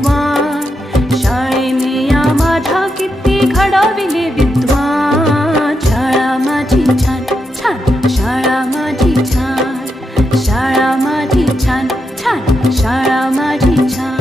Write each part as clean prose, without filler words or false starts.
विद्वान, शाळेने या माझ्या किती घडविले विद्वान। शाळा माझी छान छान, शाळा माझी छान, शाळा माझी छान छान, शाळा माझी छान।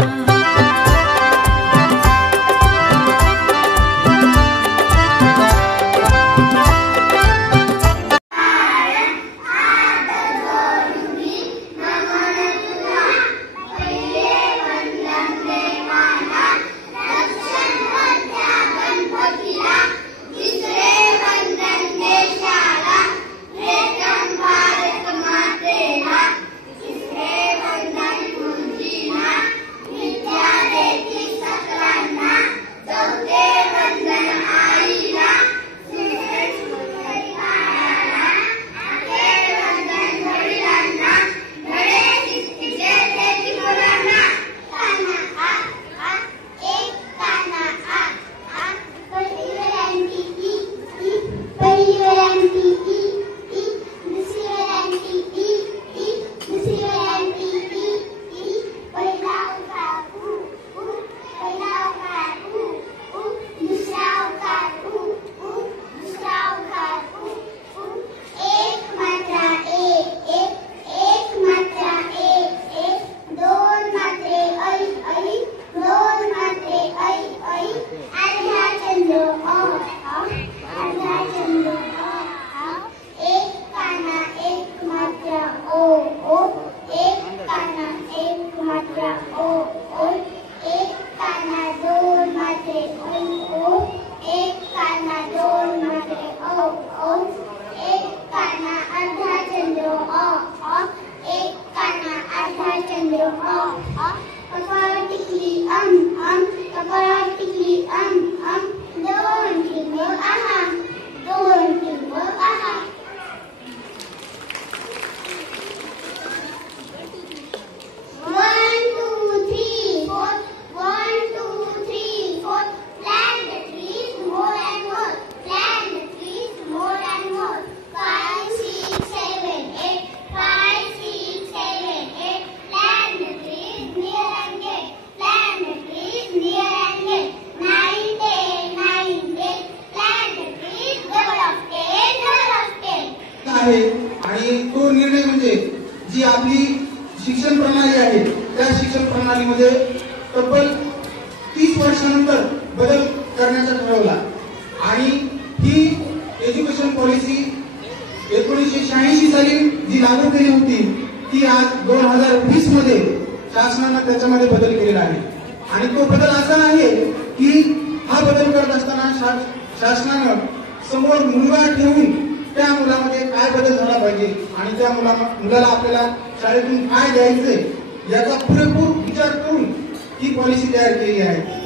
आणि तो निर्णय म्हणजे जी आपली शिक्षण प्रणाली आहे त्या शिक्षण प्रणालीमध्ये तब्बल 30 वर्षानंतर बदल करण्याचा ठरवला। आणि ही एज्युकेशन पॉलिसी 1986 साली जी लागू केली होती ती आज 2020 मध्ये शासनाने त्याच्यामध्ये बदल केलेला आहे। आणि तो बदल असा आहे की हा बदल करत असताना शासनाने समोर मुलगा ठेवून त्या मुलामध्ये काय बदल झाला पाहिजे आणि त्या मुलाला आपल्याला शाळेतून काय द्यायचंय याचा पुरेपूर विचार करून ही पॉलिसी तयार केली आहे।